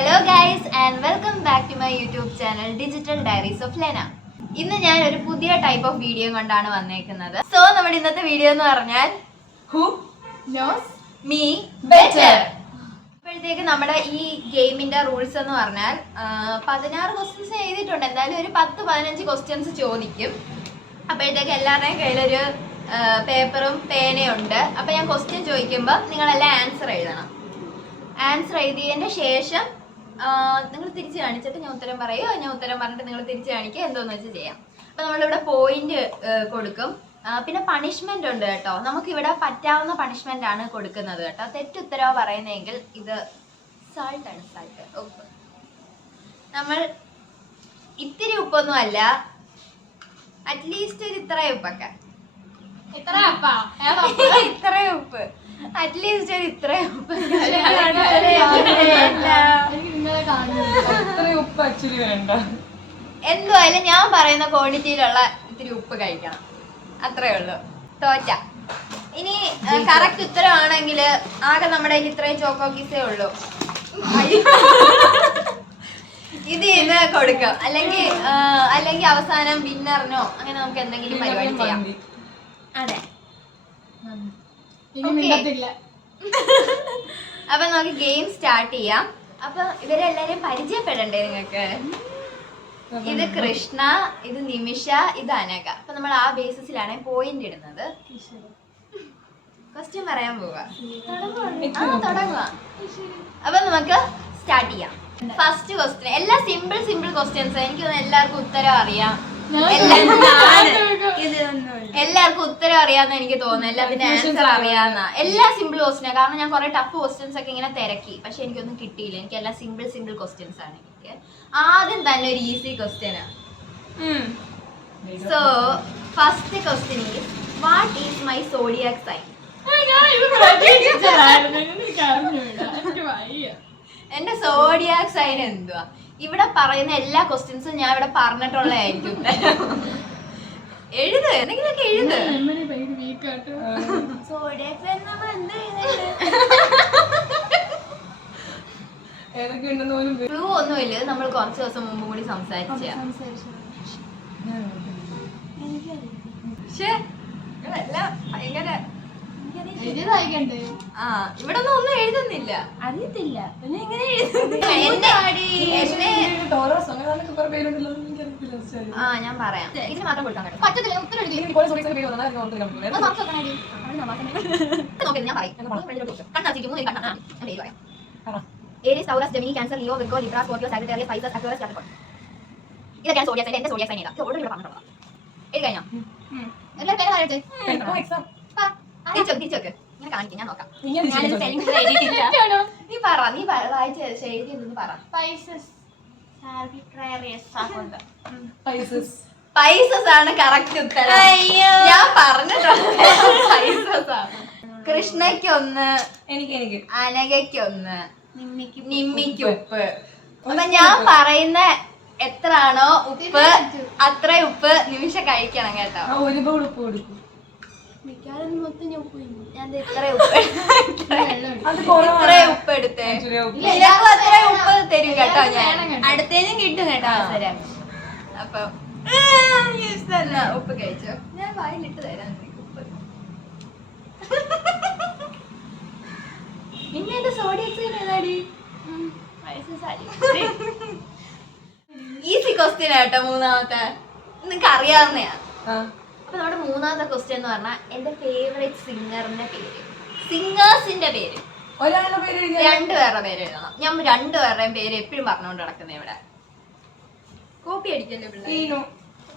Hello guys and welcome back to my YouTube channel digital diaries of Lena. ഇന്ന് ഞാൻ ഒരു പുതിയ ടൈപ്പ് ഓഫ് വീഡിയോ കൊണ്ടാണ് വന്നേക്കുന്നത്. സോ നമ്മുടെ ഇന്നത്തെ വീഡിയോ എന്ന് പറഞ്ഞാൽ Who knows me better. അപ്പോഴത്തേക്ക് നമ്മുടെ ഈ ഗെയിമിന്റെ റൂൾസ് എന്ന് പറഞ്ഞാൽ 16 ക്വസ്റ്റ്യൻസ് എഴുതിയിട്ടുണ്ട്. എന്തായാലും ഒരു 10-15 ക്വസ്റ്റ്യൻസ് ചോദിക്കും. അപ്പോഴത്തേക്ക് എല്ലാവരുടെയും കയ്യിലൊരു പേപ്പറും പേനയും ഉണ്ട്. അപ്പോൾ ഞാൻ ക്വസ്റ്റ്യൻ ചോദിക്കുമ്പോൾ നിങ്ങളെല്ലാം ആൻസർ എഴുതണം. ആൻസർ എഴുതിയതിന് ശേഷം നിങ്ങൾ തിരിച്ച് കാണിച്ചിട്ട് ഞാൻ ഉത്തരം പറയുമോ, ഞാൻ ഉത്തരം പറഞ്ഞിട്ട് നിങ്ങൾ തിരിച്ച് കാണിക്കുക, എന്തോന്ന് വെച്ച് ചെയ്യാം. അപ്പോൾ നമ്മളിവിടെ പോയിന്റ് കൊടുക്കും. പിന്നെ പണിഷ്മെന്റ് ഉണ്ട് കേട്ടോ. നമുക്കിവിടെ പറ്റാവുന്ന പണിഷ്മെന്റ് ആണ് കൊടുക്കുന്നത് കേട്ടോ. തെറ്റുത്തരവ് പറയുന്നതെങ്കിൽ ഇത് സാൾട്ടാണ്, സാൾട്ട്, ഉപ്പ്. നമ്മൾ ഇത്തിരി ഉപ്പൊന്നും അല്ല, അറ്റ്ലീസ്റ്റ് ഒരു ഇത്രയും ഉപ്പൊക്കെ, ഇത്രയും ഉപ്പ്, അറ്റ്ലീസ്റ്റ് ഒരു ഇത്രയും ഉപ്പ്. എന്തുവായാലും ഞാൻ പറയുന്ന ക്വാണ്ടിറ്റിയിലുള്ള ഇത്തിരി ഉപ്പ് കഴിക്കണം, അത്രേ ഉള്ളൂ. തോറ്റ. ഇനി കറക്റ്റ് ഉത്തരവാണെങ്കിൽ ആകെ നമ്മുടെ കയ്യിൽ ഇത്രയും ചോക്കോ കിസേ ഉള്ളൂ. ഇത് ഇന്ന് കൊടുക്കാം. അല്ലെങ്കിൽ അവസാനം വിന്നറിനോ അങ്ങനെ നമുക്ക് എന്തെങ്കിലും പരിപാടി ചെയ്യാം. അതെ, അപ്പൊ നമുക്ക് ഗെയിം സ്റ്റാർട്ട് ചെയ്യാം. അപ്പൊ ഇവരെല്ലാരെയും പരിചയപ്പെടണ്ടേ നിങ്ങൾക്ക്? ഇത് കൃഷ്ണ, ഇത് നിമിഷ, ഇത് അനഘ. അപ്പൊ നമ്മൾ ആ ബേസിസിലാണ് പോയിന്റ് ഇടുന്നത്. ക്വസ്റ്റ്യൻ പറയാൻ പോവാ, തുടങ്ങുക. അപ്പൊ നമുക്ക് സ്റ്റാർട്ട് ചെയ്യാം. ഫസ്റ്റ് ക്വസ്റ്റ്യൻ എല്ലാം സിമ്പിൾ ക്വസ്റ്റ്യൻസ്. എനിക്ക് തോന്നുന്നു എല്ലാവർക്കും ഉത്തരം അറിയാം. എല്ലാവർക്കും ഉത്തരം അറിയാന്ന് എനിക്ക് തോന്നുന്നു. എല്ലാത്തിന്റെ ആൻസർ അറിയാവുന്ന എല്ലാ സിമ്പിൾ ക്വസ്റ്റ്യനാ. കാരണം ഞാൻ കുറെ ടഫ് ക്വസ്റ്റ്യൻസ് ഒക്കെ ഇങ്ങനെ തിരക്കി, പക്ഷെ എനിക്കൊന്നും കിട്ടിയില്ല. എനിക്ക് എല്ലാം സിമ്പിൾ ക്വസ്റ്റ്യൻസ് ആണ് എനിക്ക്. ആദ്യം തന്നെ ഒരു ഈസി ക്വസ്റ്റ്യനാ. So first question is what is my zodiac sign? എന്റെ സോഡിയാക് സൈൻ എന്തുവാ? ഇവിടെ പറയുന്ന എല്ലാ ക്വസ്റ്റ്യൻസും ഞാൻ ഇവിടെ പറഞ്ഞിട്ടുള്ളതായിരിക്കും. എഴുത്, എന്തെങ്കിലുമൊക്കെ എഴുത്. സോഡിയാക് സൈൻ നമ്മൾ എന്ത് ക്ലൂ ഒന്നുമില്ല. നമ്മൾ കുറച്ച് ദിവസം മുമ്പ് കൂടി സംസാരിച്ച. ഭയങ്കര ഇവിടെ ഒന്നും എഴുതുന്നില്ല, അറിയത്തില്ല. ഞാൻ പറയാം. ഇതിന് മാത്രം കൊടുക്കാൻ പറ്റത്തില്ല. Aries, Taurus, Gemini, Cancer, Leo, Virgo, Libra, Scorpio, Sagittarius, Pisces, Aquarius, Capricorn. ഇതൊക്കെയാണ് സോഡിയാക് സൈൻ. എന്റെ സോഡിയാക് സൈൻ ഏതാ? ഓൾറെഡി ഇവിടെ പറഞ്ഞിട്ടുള്ളതാ. എഴുതി കഴിഞ്ഞോ? എല്ലാവരും പേര് പറയട്ടെ. തിരിച്ചോക്ക്. ഇങ്ങനെ കാണിക്കും, ഞാൻ നോക്കാം. നീ പറ, നീ വായിച്ച് എഴുതി എന്ന് പറ. പൈസസ് ആണ് കറക്റ്റ് ഉത്തരം. ഞാൻ പറഞ്ഞിട്ടുണ്ട് പൈസസ് ആണ്. കൃഷ്ണയ്ക്ക് 1, എനിക്ക് അനഘയ്ക്ക് 1, നിമ്മിക്ക് ഉപ്പ്. അപ്പൊ ഞാൻ പറയുന്ന എത്രയാണോ ഉപ്പ് അത്ര ഉപ്പ് നിമിഷ കഴിക്കണം കേട്ടോ. ഞാൻ ഇത്ര ഉപ്പ് എടുത്തേ. അത്ര ഉപ്പ് തരും കേട്ടോ. ഞാൻ അടുത്തേനും കിട്ടും കേട്ടോ. അപ്പൊ ഉപ്പ് കഴിച്ചോ. ഞാൻ വായിലിട്ട് തരാം ഉപ്പ്. പിന്നെ എന്റെ സോഡിയാക് സൈൻ ഏതാടി? ഈസി ക്വസ്റ്റ്യൻ ആട്ടോ. മൂന്നാമത്തെ നിനക്ക് അറിയാവുന്നയാ. അപ്പൊ നമ്മുടെ മൂന്നാമത്തെ ക്വസ്റ്റ്യൻ എന്ന് പറഞ്ഞാൽ എന്റെ ഫേവറേറ്റ് സിംഗറിന്റെ പേര്, സിംഗേഴ്സിന്റെ പേര്. രണ്ടുപേരുടെ പേര് എഴുതണം. ഞാൻ രണ്ടുപേരുടെയും പേര് എപ്പോഴും പറഞ്ഞുകൊണ്ട് നടക്കുന്നത് ഇവിടെ. കോപ്പി അടിക്കല്ലേ പിള്ളേർ?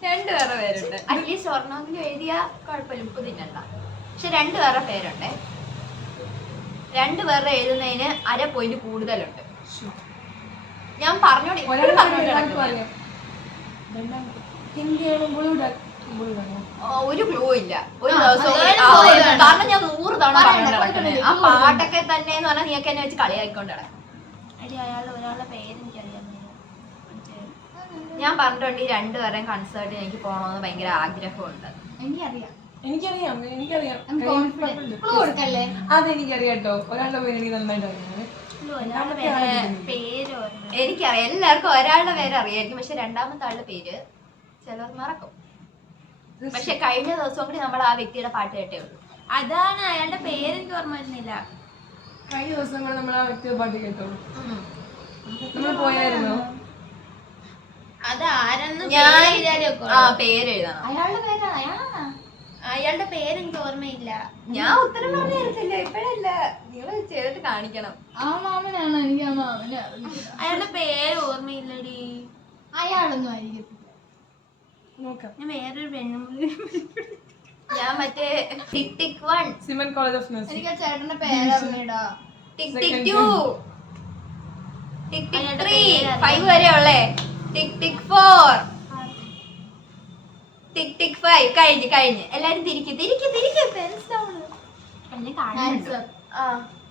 രണ്ടുപേരുടെ പേരുണ്ട്. അറ്റ്ലീസ്റ്റ് ഒരെണ്ണമെങ്കിലും എഴുതിയാ കുഴപ്പമില്ല, ഉപ്പ് തിന്നണ്ട. പക്ഷെ രണ്ടുപേരുടെ പേരുണ്ട്. രണ്ടുപേരുടെ എഴുതുന്നതിന് 1/2 പോയിന്റ് കൂടുതലുണ്ട്. ഞാൻ പറഞ്ഞോണ്ട് ഒരു ക്ലൂ ഇല്ല. ഒരു ദിവസം കാരണം ഞാൻ 100 തവണ പറഞ്ഞു നടക്കുന്നത്. ആ പാട്ടൊക്കെ തന്നെ എന്ന് പറഞ്ഞാൽ നീയൊക്കെ എന്നെ വെച്ച് കളിയാക്കിക്കൊണ്ട് നടക്കും. ഒരാളുടെ പേര് എനിക്കറിയാം. ഞാൻ പറഞ്ഞിട്ടുണ്ട് ഈ രണ്ടുപേരെയും കൺസേർട്ടിന് എനിക്ക് പോകണമെന്ന് ഭയങ്കര ആഗ്രഹമുണ്ട്. എനിക്കറിയാം. അതെനിക്കറിയാട്ടോ. ഒരാളുടെ പേര് എനിക്ക് നന്നായിട്ട് അറിയാം. പേര് എനിക്കറിയാം, എല്ലാവർക്കും ഒരാളുടെ പേര് അറിയായിരിക്കും, പക്ഷെ രണ്ടാമത്തെ ആളുടെ പേര് ചിലർ മറക്കും. പക്ഷെ കഴിഞ്ഞ ദിവസം കൂടി നമ്മൾ ആ വ്യക്തിയുടെ പാട്ട് കേട്ടേ ഉള്ളൂ. അതാണ് അയാളുടെ പേരെനിക്ക് ഓർമ്മ വരുന്നില്ല. കഴിഞ്ഞ ദിവസം കൂടെ നമ്മൾ ആ വ്യക്തിയുടെ പാട്ട് കേട്ടോളൂ. നമ്മൾ പോയായിരുന്നോ? അത് ആരെന്ന് പേരെഴുതണം. അയാളുടെ പേര് എനിക്ക് ഓർമ്മയില്ല. ഞാൻ ഉത്തരം പറഞ്ഞു തരത്തില്ല ഇപ്പഴല്ല, നിങ്ങൾ ചെയ്തിട്ട് കാണിക്കണം. ആ മാമനാണ്, എനിക്ക് ആ മാമനെ അറിയില്ല. അയാളുടെ പേര് ഓർമ്മയില്ലടി. അയാളൊന്നും ആയിരിക്കത്തില്ല. നോക്കാം. ഞാൻ വേറൊരു പെണ്ണും ഞാൻ മറ്റേ ടിക് ടിക് 1, സിമൻ കോളേജ് ഓഫ് നഴ്സിംഗ്. എനിക്ക് ആ ചേട്ടന്റെ പേര് അറിഞ്ഞിടാ. ടിക് ടിക് 2, ടിക് ടിക് 3, 5 വരെ ഉള്ളേ. ടിക് ടിക് 4, ടിക് ടിക് 5. കഴിഞ്ഞ് എല്ലാരും തിരിക്ക്.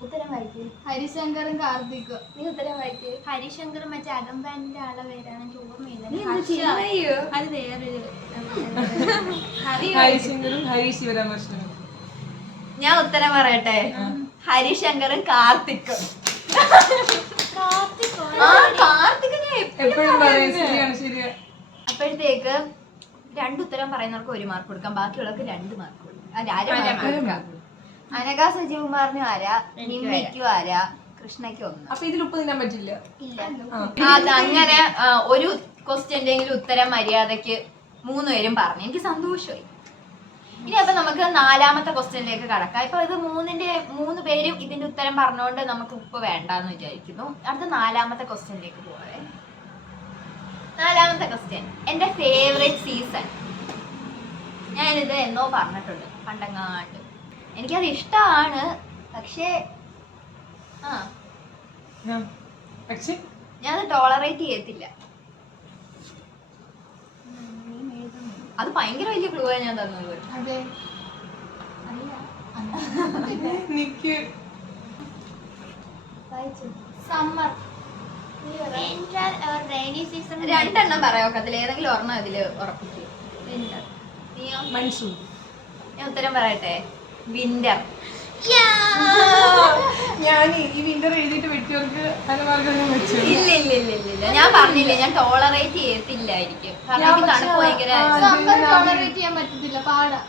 ഉത്തരം വായിക്കേ. ഹരിശങ്കറും കാർത്തിക്. നീ ഉത്തരം വായിക്കേ. ഹരിശങ്കർ മറ്റേ അകമ്പാനിന്റെ ആളെ പേരാണ് എനിക്ക് ഓർമ്മയില്ല. നീ എന്ത് ചെയ്യുന്നയ്യോ? അത് വേറൊരു ഹരിശങ്കറും ഹരി ശിവരാമകൃഷ്ണനും. ഞാൻ ഉത്തരം പറയട്ടെ. ഹരിശങ്കറും കാർത്തിക്കും. കാർത്തിക് എപ്പോഴും പറയും. ശരിയാണ്, ശരിയാണ്. അപ്പോഴത്തേക്ക് രണ്ടുത്തരം പറയുന്നവർക്ക് 1 മാർക്ക് കൊടുക്കാം, ബാക്കിയുള്ളവർക്ക് 2 മാർക്ക് കൊടുക്കാം. അനഘ സജീവകുമാറിനും ആരാ, നിമ്മിക്കും ആരാ, കൃഷ്ണയ്ക്കും 1. അപ്പൊ ഇതിൽ ഉപ്പ് തിന്നാൻ പറ്റില്ല. അങ്ങനെ ഒരു ക്വസ്റ്റ്യന്റെങ്കിലും ഉത്തരം മര്യാദക്ക് 3 പേരും പറഞ്ഞു. എനിക്ക് സന്തോഷമായി. ഇനി അപ്പൊ നമുക്ക് 4ാമത്തെ ക്വസ്റ്റ്യനിലേക്ക് കടക്കാം. ഇപ്പൊ ഇത് 3 പേരും ഇതിന്റെ ഉത്തരം പറഞ്ഞുകൊണ്ട് നമുക്ക് ഉപ്പ് വേണ്ടെന്ന് വിചാരിക്കുന്നു. അടുത്ത 4ാമത്തെ ക്വസ്റ്റ്യനിലേക്ക് പോവേ. 4ാമത്തെ ക്വസ്റ്റ്യൻ, എന്റെ ഫേവറേറ്റ് സീസൺ. ഞാനിത് എന്നോ പറഞ്ഞിട്ടുണ്ട് പണ്ടങ്ങാണ്ട്. എനിക്കത് ഇഷ്ടമാണ്, പക്ഷേ പക്ഷെ ഞാനത് ടോളറേറ്റ് ചെയ്യത്തില്ല. അത് ഭയങ്കര വലിയ ക്ലൂ ആണ് ഞാൻ തന്നത്. അതെ സമ്മർ റെയിനി സീസൺ. 2 എണ്ണം പറയാം, അതിൽ ഏതെങ്കിലും ഒരെണ്ണം അതില് ഉറപ്പിക്കും. നീയോ? മൺസൂൺ. ഞാൻ ഉത്തരം പറയട്ടെ. വിന്റർ. ഞാൻ ഈ വിന്റർ എഴുതിയിട്ട് വെട്ടിയവർക്ക് അനുമാർഗം വെച്ചു. ഇല്ല ഞാൻ പറഞ്ഞില്ലേ, ഞാൻ ടോളറേറ്റ് ചെയ്യത്തില്ലായിരിക്കും. കാരണം എനിക്ക് തണുപ്പ് ഭയങ്കര. ടോളറേറ്റ് ചെയ്യാൻ പറ്റത്തില്ല, പാടാ.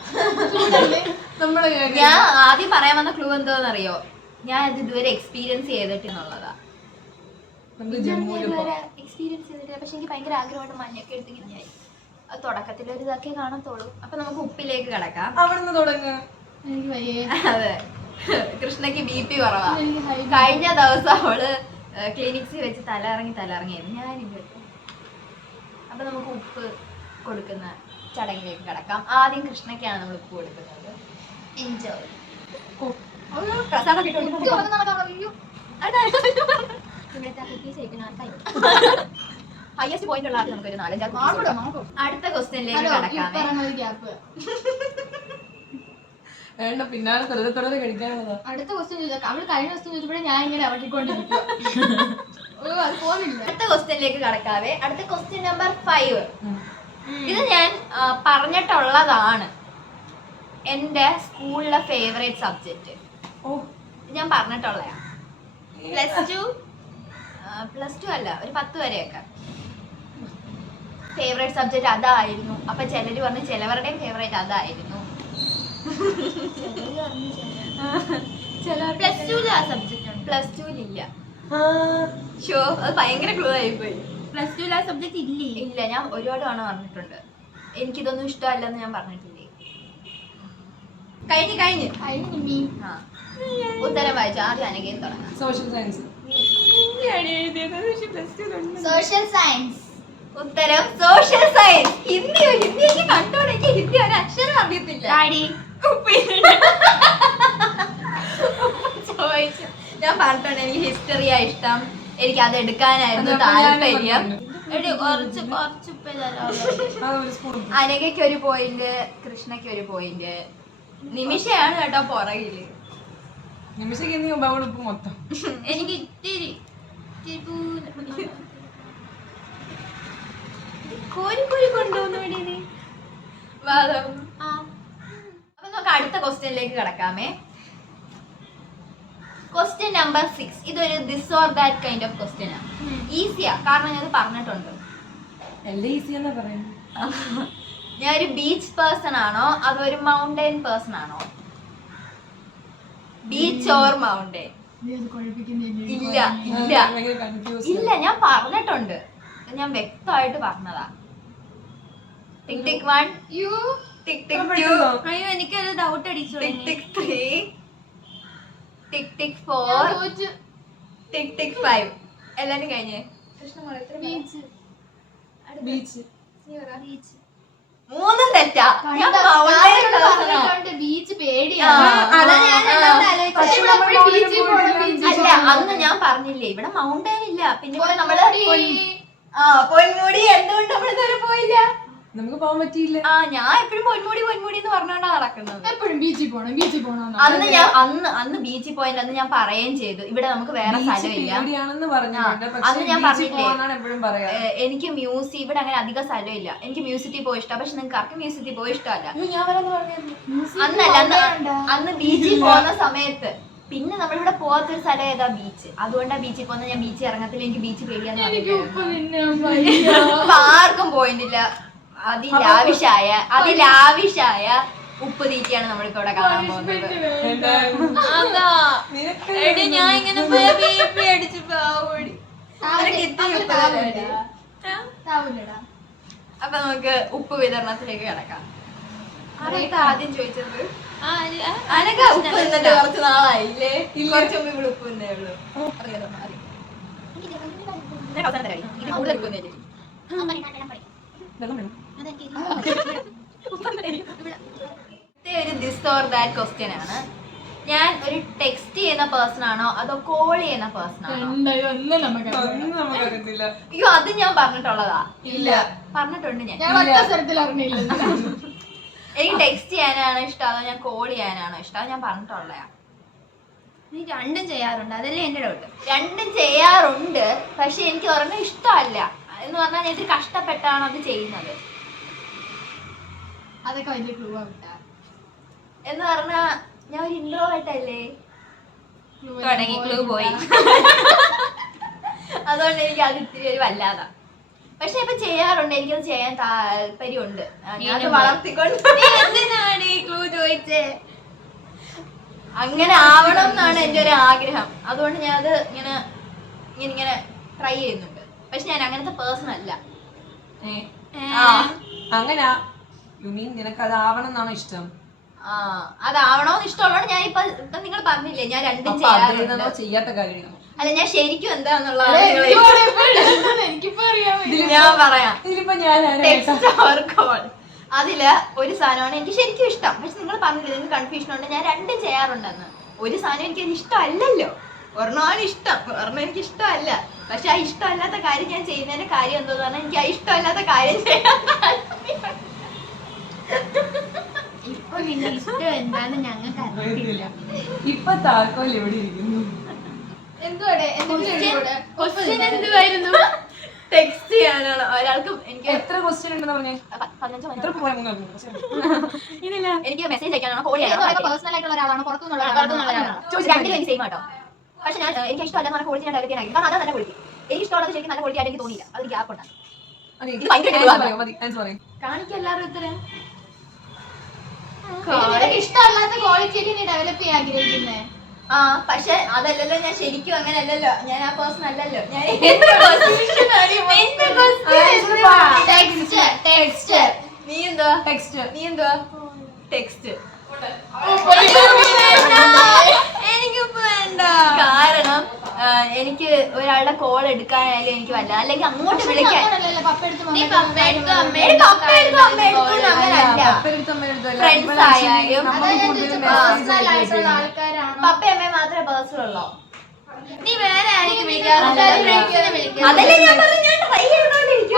നമ്മള് ഞാൻ ആദ്യം പറയാൻ വന്ന ക്ലൂ എന്തോന്നറിയോ, ഞാൻ അത് ഇതുവരെ എക്സ്പീരിയൻസ് ചെയ്തിട്ടുള്ളതാ. എക്സ്പീരിയൻസ് ചെയ്തിട്ടില്ല, പക്ഷെ എനിക്ക് ഭയങ്കര ആഗ്രഹമായിട്ട് മഞ്ഞൊക്കെ എടുത്തിങ്ങനെ ഞാൻ അത് തുടക്കത്തിൽ ഒരു ഇതൊക്കെ കാണത്തുള്ളൂ. അപ്പൊ നമുക്ക് ഉപ്പിലേക്ക് കിടക്കാം. അവിടുന്ന് തുടങ്ങുക. എനിക്ക് വയ്യ. അതെ, കൃഷ്ണയ്ക്ക് BP കുറവാ. കഴിഞ്ഞ ദിവസം അവള് ക്ലിനിക്സിൽ വെച്ച് തലയിറങ്ങിയായിരുന്നു. ഞാനിങ്ങോട്ട്. അപ്പൊ നമുക്ക് ഉപ്പ് കൊടുക്കുന്ന ചടങ്ങിലേക്ക് കിടക്കാം. ആദ്യം കൃഷ്ണയ്ക്കാണ് നമ്മൾ ഉപ്പ് കൊടുക്കുന്നത്. എൻജോയ്. ഹയസ്റ്റ് പോയിന്റ് ഉള്ള ആദ്യം നമുക്കൊരു 4-5. അടുത്ത ക്വസ്റ്റ്യനിലേക്ക് കിടക്കാമേ. വേണ്ട, പിന്നാലെ തുടരെ കഴിക്കാനുള്ളതാ. അടുത്ത ക്വസ്റ്റ്യൻ ചോദിച്ചാൽ അവള് കഴിഞ്ഞ ക്വസ്റ്റ്യൻ ചോദിച്ചപ്പോഴേ ഞാൻ ഇങ്ങനെ അവട്ടിക്കൊണ്ടിരിക്കും. അത് പോകുന്നില്ല. അടുത്ത ക്വസ്റ്റ്യനിലേക്ക് കടക്കാവേ. അടുത്ത ക്വസ്റ്റ്യൻ നമ്പർ 5. ഇത് ഞാൻ പറഞ്ഞിട്ടുള്ളതാണ്. എന്റെ സ്കൂളിലെ ഫേവറേറ്റ് സബ്ജക്റ്റ്. ഞാൻ പറഞ്ഞിട്ടുള്ളതാ. പ്ലസ് ടു അല്ല, ഒരു 10 വരെയൊക്കെ ഫേവറേറ്റ് സബ്ജക്റ്റ് അതായിരുന്നു. അപ്പൊ ചിലര് പറഞ്ഞു ചിലവരുടെയും ഫേവറേറ്റ് അതായിരുന്നു. പ്ലസ് ടുവിലില്ല. ഷോ, അത് ഭയങ്കര ക്ലൂ ആയിപ്പോയി. പ്ലസ് ടു ആ സബ്ജക്ട് ഇല്ലേ? ഇല്ല, ഞാൻ ഒരുപാട് തവണ പറഞ്ഞിട്ടുണ്ട് എനിക്കിതൊന്നും ഇഷ്ടമല്ലെന്ന് ഞാൻ പറഞ്ഞിട്ടില്ലേ. കഴിഞ്ഞ് ഉത്തരം വായിച്ചു. ആദ്യം അനഘയും തുടങ്ങാം. Social science. Social science. ഉത്തരം സോഷ്യൽ സയൻസ്. ഹിന്ദിയൊക്കെ കണ്ടോടെ, എനിക്ക് ഹിന്ദി ഒരു അക്ഷരം അറിയത്തില്ല. ചോദിച്ചു, ഞാൻ പറഞ്ഞിട്ടുണ്ട് എനിക്ക് ഹിസ്റ്ററിയാ ഇഷ്ടം, എനിക്ക് അത് എടുക്കാനായിരുന്നു താല്പര്യം. അനഘയ്ക്ക് 1 പോയിന്റ്, കൃഷ്ണയ്ക്ക് 1 പോയിന്റ്. നിമിഷയാണ് കേട്ടോ പുറകില്. നിമിഷക്ക് മൊത്തം എനിക്ക് ഇത്തിരി കോരി കൊണ്ടുപോകുന്ന വേണ്ടി വാദം. അപ്പൊ നമുക്ക് അടുത്ത ക്വസ്റ്റ്യനിലേക്ക് കിടക്കാമേ. Question number 6. ഇതൊരു this or that kind of question ആണ്. ഈസിയാ, കാരണം ഞാൻ പറഞ്ഞിട്ടുണ്ട്. എല്ലാം ഈസി എന്നാ പറയുന്നത്. ഞാൻ ഒരു ബീച്ച് പേഴ്സൺ ആണോ അതോ ഒരു മൗണ്ടൈൻ പേഴ്സൺ ആണോ? Beach or mountain? ഇല്ല ഇല്ല ഇല്ല, ഞാൻ പറഞ്ഞിട്ടുണ്ട്. ഞാൻ വ്യക്തമായിട്ട് പറഞ്ഞതാ. ടിക് ടിക് 1, ടിക് ടിക് 2, അയ്യോ എനിക്കത് ഡൗട്ട് അടിച്ചു. ടിക് ടിക് 3, ടിക് ടിക് 4, ടിക് ടിക് 5. എല്ലാരും കഴിഞ്ഞേ. ബീച്ച്. 3 തെറ്റാ. ഞാൻ മൗണ്ടൈൻ പേഴ്സൺ ആ. ബീച്ച് പേടിയാണ്. അതാ ഞാൻ പക്ഷെ ഇവിടെ എപ്പോഴും ബീച്ചിൽ പോകണം, ബീച്ചിൽ അല്ല, അന്ന് ഞാൻ പറഞ്ഞില്ലേ ഇവിടെ മൗണ്ടൈൻ ഇല്ല. പിന്നെ ഇവിടെ നമ്മള് പൊന്മുടി എന്തുകൊണ്ട് നമ്മളിതുവരെ പോയില്ല? നമുക്ക് പോകാൻ പറ്റിയില്ല. ഞാൻ എപ്പോഴും പൊന്മുടി എന്ന് പറഞ്ഞോണ്ടാ നടക്കുന്നത്. എപ്പോഴും ബീച്ചിൽ പോകണം. അന്ന് ബീച്ചിൽ പോയത് അന്ന് ഞാൻ പറയുകയും ചെയ്തു ഇവിടെ നമുക്ക് വേറെ സ്ഥലമില്ല. അന്ന് ഞാൻ പറഞ്ഞില്ലേ എപ്പോഴും പറയാം എനിക്ക് ഇവിടെ അങ്ങനെ അധികം സ്ഥലമില്ല. എനിക്ക് മ്യൂസിയത്തിൽ പോയി ഇഷ്ടം. പക്ഷെ നിങ്ങൾക്ക് ആർക്കും മ്യൂസിയത്തിൽ പോയി ഇഷ്ടമല്ല. ഞാൻ പറഞ്ഞു അന്ന് ബീച്ചിൽ പോകുന്ന സമയത്ത്. പിന്നെ നമ്മളിവിടെ പോവാത്തൊരു സ്ഥലം ഏതാ? ബീച്ച്. അതുകൊണ്ടാ ബീച്ചിൽ പോകുന്നത്. ഞാൻ ബീച്ചിൽ ഇറങ്ങത്തില്ല, എനിക്ക് ബീച്ച് പേടിയാന്ന് അപ്പൊ ആർക്കും പോയിട്ടില്ല. അതിലാവിഷായ ഉപ്പ് തീറ്റിയാണ് നമ്മളിപ്പോ ഇവിടെ കാണാൻ പോകുന്നത്. ഞാൻ ഇങ്ങനെ അടിച്ചു അപ്പൊ നമുക്ക് ഉപ്പ് വിതരണത്തിലേക്ക് കിടക്കാം. ആദ്യം ചോദിച്ചത് അനക്ക് ഉപ്പ് തിന്നിട്ട് കുറച്ച് നാളായില്ലേ? കുറച്ച് മുമ്പ് ഇവിടെ ഉപ്പ് തിന്നേ ഉള്ളൂ. കൂടുതൽ ഉപ്പ് തിന്നേ. ഒരു ദിസ് ഓർ ദാറ്റ് ക്വസ്റ്റ്യൻ ആണ്. ഞാൻ ഒരു ടെക്സ്റ്റ് ചെയ്യുന്ന പേഴ്സൺ ആണോ അതോ കോൾ ചെയ്യുന്ന പേഴ്സൺ ആണോ? അയ്യോ, അത് ഞാൻ പറഞ്ഞിട്ടുള്ളതാ. ഇല്ല, പറഞ്ഞിട്ടുണ്ട് ഞാൻ. എനിക്ക് ടെക്സ്റ്റ് ചെയ്യാനാണോ ഇഷ്ടം അതോ ഞാൻ കോൾ ചെയ്യാനാണോ ഇഷ്ടം? അത് ഞാൻ പറഞ്ഞിട്ടുള്ളതാ. നീ രണ്ടും ചെയ്യാറുണ്ട്, അതല്ലേ എന്റെ ഡൗട്ട്. രണ്ടും ചെയ്യാറുണ്ട്, പക്ഷെ എനിക്ക് ഒരെണ്ണം ഇഷ്ടമല്ല. എന്ന് പറഞ്ഞാൽ ഞാൻ ഇത്തിരി കഷ്ടപ്പെട്ടാണ് അത് ചെയ്യുന്നത്. അതൊക്കെ വലിയ ക്ലൂ ആവട്ടെ. എന്ന് പറഞ്ഞാ ഞാൻ ഒരു ഇൻട്രോവേർട്ട് അല്ലേ? തുടങ്ങി, ക്ലൂ പോയി. അതുകൊണ്ട് എനിക്ക് അത് ഇത്തിരി ഒരു വല്ലാതാ. പക്ഷെ ഇപ്പൊ ചെയ്യാറുണ്ട്, എനിക്കത് ചെയ്യാൻ താല്പര്യമുണ്ട്. ഞാൻ വളർത്തിക്കൊണ്ട് ക്ലൂ ചോദിച്ചേ. അങ്ങനെ ആവണം എന്നാണ് എന്റെ ഒരു ആഗ്രഹം. അതുകൊണ്ട് ഞാൻ അത് ഇങ്ങനെ ട്രൈ ചെയ്യുന്നുണ്ട്. പക്ഷെ ഞാൻ അങ്ങനത്തെ പേഴ്സൺ അല്ല. അങ്ങനെ നിനക്ക് അതാവണം എന്നാണോ ഇഷ്ടം? അതാവണോന്ന് ഇഷ്ടമുള്ളതാണ്. ഞാൻ ഇപ്പൊ നിങ്ങൾ പറഞ്ഞില്ലേ ഞാൻ രണ്ടും ചെയ്യാറുണ്ട്. ചെയ്യാത്ത കാര്യം അല്ല, ഞാൻ ശരിക്കും എന്താന്നുള്ളത് ഞാൻ പറയാം. ടെക്സ്റ്റ് ഓർ കോൾ, അതില് ഒരു സാധനമാണ് എനിക്ക് ശരിക്കും ഇഷ്ടം. പക്ഷെ നിങ്ങൾ പറഞ്ഞില്ലേ നിങ്ങൾക്ക് കൺഫ്യൂഷൻ ഉണ്ട്. ഞാൻ രണ്ടും ചെയ്യാറുണ്ടെന്ന്. ഒരു സാധനം എനിക്ക് ഇഷ്ടമല്ലല്ലോ. ഒരെണ്ണമാണ് ഇഷ്ടം, ഒരെണ്ണം എനിക്ക് ഇഷ്ടമല്ല. പക്ഷെ ആ ഇഷ്ടമല്ലാത്ത കാര്യം ഞാൻ ചെയ്യുന്നതിന്റെ കാര്യം എന്തോന്ന് പറഞ്ഞാൽ എനിക്ക് ആ ഇഷ്ടമല്ലാത്ത കാര്യം ചെയ്യാൻ ഇപ്പൊ നിന്റെ ഇഷ്ടം എന്താന്ന് ഞങ്ങൾക്ക് അറിയില്ല. ഇപ്പൊ താക്കോൽ എവിടെ ഇരിക്കുന്നു? എന്തുവായിരുന്നു? ടെക്സ്റ്റ് ചെയ്യാനാണ് ഒരാൾക്ക്. എനിക്ക് എത്ര ക്വസ്റ്റ്യൻ ഉണ്ടെന്ന് പറഞ്ഞേ? 15 ഇല്ല, എനിക്ക് മെസ്സേജ് അയക്കാനാണോ കോൾ ചെയ്യാനാണോ? പേഴ്സണൽ ആയിട്ടുള്ള ഒരാളാണോ പുറത്തുനിന്നുള്ള രണ്ടിലും എനിക്ക് സെയിം ആട്ടോ. പക്ഷെ ഞാൻ എനിക്ക് ഇഷ്ടമല്ല എന്ന് പറഞ്ഞ ക്വാളിറ്റി ഞാൻ ഡെവലപ്പ് ചെയ്യാനായി. കാരണം അതാണ് നല്ല ക്വാളിറ്റി. എനിക്ക് ഇഷ്ടമുള്ളത് ശരിക്കും നല്ല ക്വാളിറ്റി ആയിട്ട് എനിക്ക് തോന്നിയില്ല. അത് ഗ്യാപ്പ് ഉണ്ടാകും. കാണിക്കും എല്ലാവരും ഉത്തരം. ഇഷ്ടമല്ലാത്ത ക്വാളിറ്റി നീ ഡെവലപ്പ് ചെയ്യാൻ ആഗ്രഹിക്കുന്നേ. പക്ഷെ അതല്ലല്ലോ ഞാൻ ശരിക്കും അങ്ങനെ അല്ലല്ലോ. ഞാൻ ആ പേഴ്സൺ അല്ലല്ലോ. ഞാൻ നീ എന്തുവാ? ടെക്സ്റ്റ്. എനിക്കിപ്പോ വേണ്ട. കാരണം എനിക്ക് ഒരാളുടെ കോൾ എടുക്കാനായാലും എനിക്ക് വല്ല, അല്ലെങ്കിൽ അങ്ങോട്ട് വിളിക്കാൻ ഫ്രണ്ട്സ് ആയാലും പപ്പ അമ്മയെ മാത്രമേ പേഴ്സൺ ഉള്ളോ? നീ വേറെ ആരെങ്കിലും വിളിക്കാറുണ്ട്? അതല്ലേ ഞാൻ പറഞ്ഞു. ഞാൻ ട്രൈ ചെയ്തോണ്ടിരിക്കും.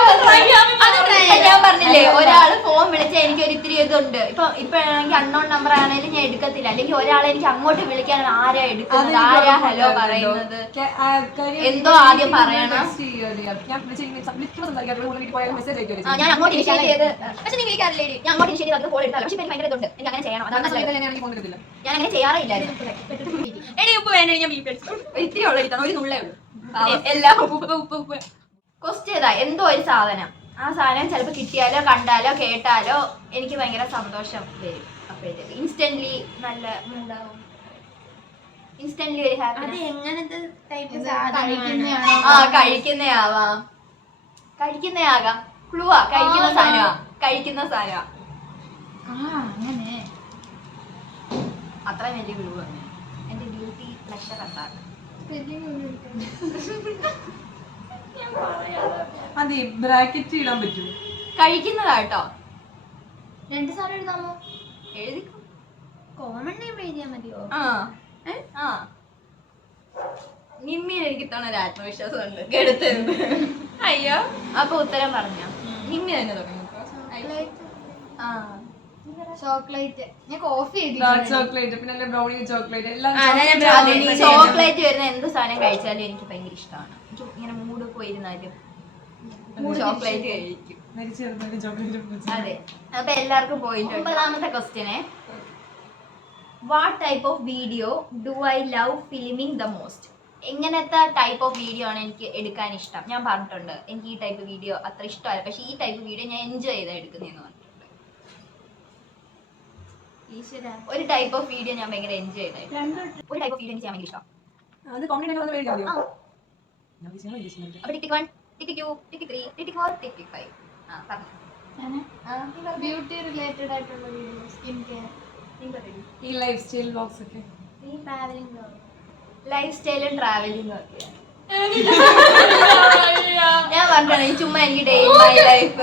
ഞാൻ പറഞ്ഞില്ലേ ഒരാള് ഫോൺ വിളിച്ചാൽ എനിക്ക് ഒരു ഇത്തിരി ഇത് ഇതുണ്ട്. ഇപ്പോഴാണെങ്കിൽ അൺനോൺ നമ്പർ ആണെങ്കിലും ഞാൻ എടുക്കത്തില്ല. അല്ലെങ്കിൽ ഒരാളെ എനിക്ക് അങ്ങോട്ട് വിളിക്കാൻ ആരാ എടുക്കുന്നത്, ആരാ ഹലോ പറയുന്നത്, എന്തോ ആദ്യം പറയണം. ഞാൻ അങ്ങോട്ട് ഇനിഷ്യേറ്റ് ചെയ്ത്, പക്ഷെ നീ വിളിക്കാറില്ലേ? ഞാൻ അങ്ങോട്ട് ഇനിഷ്യേറ്റ് ചെയ്ത് കോൾ എടുത്താലോ. പക്ഷെ എനിക്ക് ഭയങ്കര ഇതുണ്ട്, എനിക്ക് അങ്ങനെ ചെയ്യണം. ഞാൻ അങ്ങനെ ചെയ്യാറില്ലായിരുന്നു. ഇത്തിരി ഉള്ളു ഇരിക്കണം, ഒരു നുള്ളേ ഉള്ളൂ. എല്ലാം ഉപ്പ്. ക്വസ്റ്റ്യൻ ചെയ്താ എന്തോ ഒരു സാധനം, ആ സാധനം ചിലപ്പോൾ കിട്ടിയാലോ കണ്ടാലോ കേട്ടാലോ എനിക്ക് ഭയങ്കര സന്തോഷം വരും. അപ്പോഴത്തേക്ക് ഇൻസ്റ്റന്റ്ലി നല്ല മൂഡാവും, ഇൻസ്റ്റന്റ്ലി ഒരു ഹാപ്പി. എങ്ങനത്തെ ടൈപ്പ് കഴിക്കുന്നയാവാം, കഴിക്കുന്നയാകാം. ക്ലൂവാ, കഴിക്കുന്ന സാധനമാ. അങ്ങനെ അത്രയും വലിയ ക്ലൂ ആണ്. എന്റെ ബ്യൂട്ടി പ്ലഷർ എന്താണ്? അതെ, ബ്രാക്കറ്റ് ഇടാൻ പറ്റും. കഴിക്കുന്നതാട്ടോ. 2 സാധനം എഴുതാമോ? എഴുതിക്കോ. കോമൺ നെയിം എഴുതിയാ മതിയോ? നിമ്മിയിൽ എനിക്ക് ഇത്തവണ ഒരു ആത്മവിശ്വാസം ഉണ്ട്. എടുത്തത് അയ്യോ. അപ്പൊ ഉത്തരം പറഞ്ഞോ. നിമ്മി തന്നെ തുടങ്ങി. ചോക്ലേറ്റ്. ഞാൻ കോഫി ചോക്ലേറ്റ്, പിന്നെ ബ്രൗണി ചോക്ലേറ്റ്, എല്ലാം ചോക്ലേറ്റ് വരുന്ന എന്ത് സാധനം കഴിച്ചാലും എനിക്ക് ഭയങ്കര ഇഷ്ടമാണ്. എനിക്ക് ഇങ്ങനെ മൂഡ് പോയിരുന്നാലും ചോക്ലേറ്റ് കഴിക്കും. അതെ, അപ്പൊ എല്ലാവർക്കും പോയിന്റ്. 9ാമത്തെ ക്വസ്റ്റ്യനെ, what type of video do I love filming the most? എങ്ങനത്തെ ടൈപ്പ് ഓഫ് വീഡിയോ ആണ് എനിക്ക് എടുക്കാൻ ഇഷ്ടം? ഞാൻ പറഞ്ഞിട്ടുണ്ട് എനിക്ക് ഈ ടൈപ്പ് വീഡിയോ അത്ര ഇഷ്ടമല്ല, പക്ഷെ ഈ ടൈപ്പ് വീഡിയോ ഞാൻ എൻജോയ് ചെയ്താൽ എടുക്കുന്നതെന്ന് പറഞ്ഞിട്ടുണ്ട്. ഒരു ടൈപ്പ് ഓഫ് വീഡിയോ ഞാൻ ഭയങ്കര എൻജോയ് ചെയ്തായിരുന്നു. ഒരു ടൈപ്പ് ഓഫ് വീഡിയോ എനിക്ക് ഭയങ്കര ഇഷ്ടം. അപ്പൊ ടിക് 1, ടിക് 2, ടിക് 3, ടിക് 4, ടിക് 5. ബ്യൂട്ടി റിലേറ്റഡ് ആയിട്ടുള്ള വീഡിയോ, സ്കിൻ കെയർ, ഈ ലൈഫ് സ്റ്റൈൽ വ്ലോഗ്സ് ഒക്കെ, ലൈഫ് സ്റ്റൈലും ട്രാവലിംഗും ഒക്കെ. ഞാൻ പറഞ്ഞിട്ടുണ്ട് ചുമ്മാ എനിക്ക് ഡേ ഇൻ മൈ ലൈഫ്,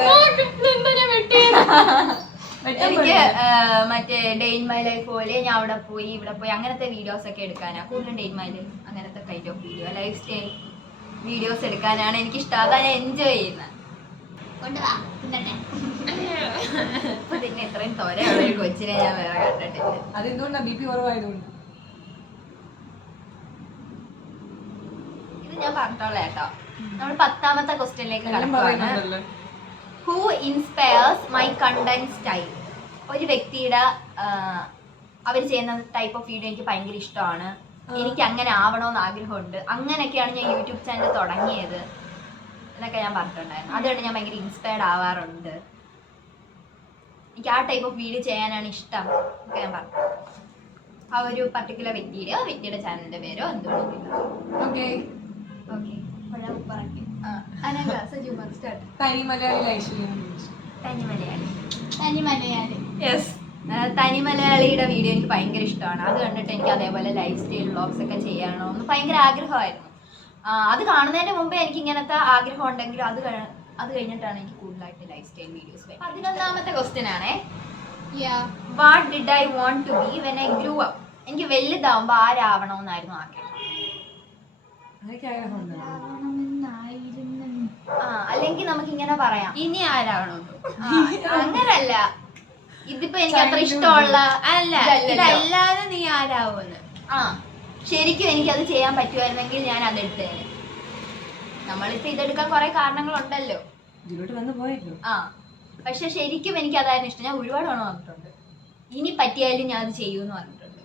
എനിക്ക് മറ്റേ ഡേ ഇൻ മൈ ലൈഫ് പോലെ ഞാൻ അവിടെ പോയി ഇവിടെ പോയി അങ്ങനത്തെ വീഡിയോസ് ഒക്കെ എടുക്കാനാണ് കൂടുതലും. ഡേ ഇൻ മൈ ലൈഫ് അങ്ങനത്തെ kind of video, life style videos എടുക്കാനാണ് എനിക്ക് ഇഷ്ടം. അതാണ് ഞാൻ എൻജോയ് ചെയ്യുന്നത്. അപ്പൊ പിന്നെ ഇത്രയും തോരയുള്ള ഒരു കൊച്ചിനെ ഞാൻ വേറെ കണ്ടിട്ടില്ല. അതെന്തുകൊണ്ടാ? BP കുറവായതുകൊണ്ട്. ഇത് ഞാൻ പറഞ്ഞോളാം കേട്ടോ. നമ്മൾ 10ാമത്തെ ക്വസ്റ്റ്യനിലേക്ക് കടക്കുകയാണ്. Who inspires my content style? ഒരു വ്യക്തിയുടെ അവർ ചെയ്യുന്ന ടൈപ്പ് ഓഫ് വീഡിയോ എനിക്ക് ഭയങ്കര ഇഷ്ടമാണ്, എനിക്ക് അങ്ങനെ ആവണമെന്ന് ആഗ്രഹമുണ്ട്, അങ്ങനെയൊക്കെയാണ് ഞാൻ യൂട്യൂബ് ചാനൽ തുടങ്ങിയത് എന്നൊക്കെ ഞാൻ പറഞ്ഞിട്ടുണ്ടായിരുന്നു. അതുകൊണ്ട് ഞാൻ ഭയങ്കര ഇൻസ്പയർഡ് ആവാറുണ്ട്. എനിക്ക് ആ ടൈപ്പ് ഓഫ് വീഡിയോ ചെയ്യാനാണ് ഇഷ്ടം ഒക്കെ ഞാൻ പറഞ്ഞു. ആ ഒരു പർട്ടിക്കുലർ വ്യക്തിയുടെ ചാനലിന്റെ പേരോ എന്തുകൊണ്ടില്ല. ഓക്കെ, തനി മലയാളി. യെസ്, തനി മലയാളിയുടെ വീഡിയോ എനിക്ക് ഭയങ്കര ഇഷ്ടമാണ്. അത് കണ്ടിട്ട് എനിക്ക് അതേപോലെ ലൈഫ് സ്റ്റൈൽ വ്ളോഗ്സ് ഒക്കെ ചെയ്യണമെന്ന് ഭയങ്കര ആഗ്രഹമായിരുന്നു. അത് കാണുന്നതിന് മുമ്പേ എനിക്ക് ഇങ്ങനത്തെ ആഗ്രഹം ഉണ്ടെങ്കിലും അത് കഴിഞ്ഞിട്ടാണ് എനിക്ക് കൂടുതലായിട്ട് ലൈഫ് സ്റ്റൈൽ വീഡിയോസ്. 11ാമത്തെ ക്വസ്റ്റ്യൻ ആണേ, what did I want to be when I grew up? എനിക്ക് വലുതാവുമ്പോ ആരാവണമെന്നായിരുന്നു ആഗ്രഹം. അല്ലെങ്കിൽ നമുക്ക് ഇങ്ങനെ പറയാം, ഇനി ആരാവണമെന്ന്. അങ്ങനല്ല, ഇതിപ്പോ എനിക്ക് അത്ര ഇഷ്ടമുള്ള ഇതല്ലാതെ നീ ആരാവുമെന്ന്. ശരിക്കും എനിക്കത് ചെയ്യാൻ പറ്റുമായിരുന്നെങ്കിൽ ഞാൻ അതെടുത്തേനെ. നമ്മളിപ്പോ ഇതെടുക്കാൻ കുറെ കാരണങ്ങളുണ്ടല്ലോ. പക്ഷെ ശരിക്കും എനിക്ക് അതായിരുന്നു ഇഷ്ടം. ഞാൻ ഒരുപാട് തവണ പറഞ്ഞിട്ടുണ്ട് ഇനി പറ്റിയാലും ഞാൻ അത് ചെയ്യൂന്ന് പറഞ്ഞിട്ടുണ്ട്.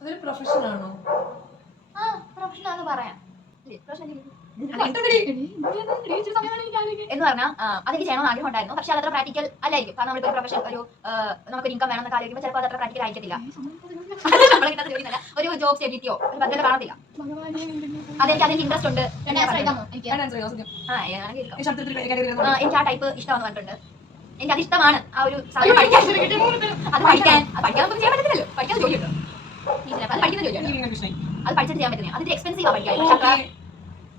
അതൊരു പ്രൊഫഷനാണോ? പ്രൊഫഷൻ ആണെന്ന് പറയാം. എന്ന് പറഞ്ഞാൽ അതെനിക്ക് ചെയ്യണമെന്ന് ആഗ്രഹം ഉണ്ടായിരുന്നു. പക്ഷെ അതത്ര പ്രാക്ടിക്കൽ അല്ലായിരിക്കും. കാരണം നമ്മളിപ്പോ പ്രൊഫഷൻ നമുക്കൊരു ഇൻകം വേണമെന്ന് ആലോചിക്കുമ്പോൾ ചിലപ്പോൾ അതത്ര പ്രാക്ടിക്കൽ ആയിരിക്കത്തില്ല. ഒരു ജോബ് സ്റ്റെബിലിറ്റിയോ ഒരു ഭദ്രത കാണത്തില്ല. അതെനിക്ക് ഇൻട്രസ്റ്റ് ഉണ്ട്. എനിക്ക് ആ ടൈപ്പ് ഇഷ്ടമാണെന്ന് പറഞ്ഞിട്ടുണ്ട്. എനിക്ക് അത് ഇഷ്ടമാണ്. ആ ഒരു സാധനം പഠിക്കാൻ ചെയ്യാൻ പറ്റത്തില്ലല്ലോ. പഠിക്കാൻ ജോലി കിട്ടും. പഠിക്കുന്ന ജോലിയാണ്. അത് പഠിച്ചിട്ട് ചെയ്യാൻ പറ്റുന്ന അതിന്റെ എക്സ്പെൻസീവ് പഠിക്കാൻ.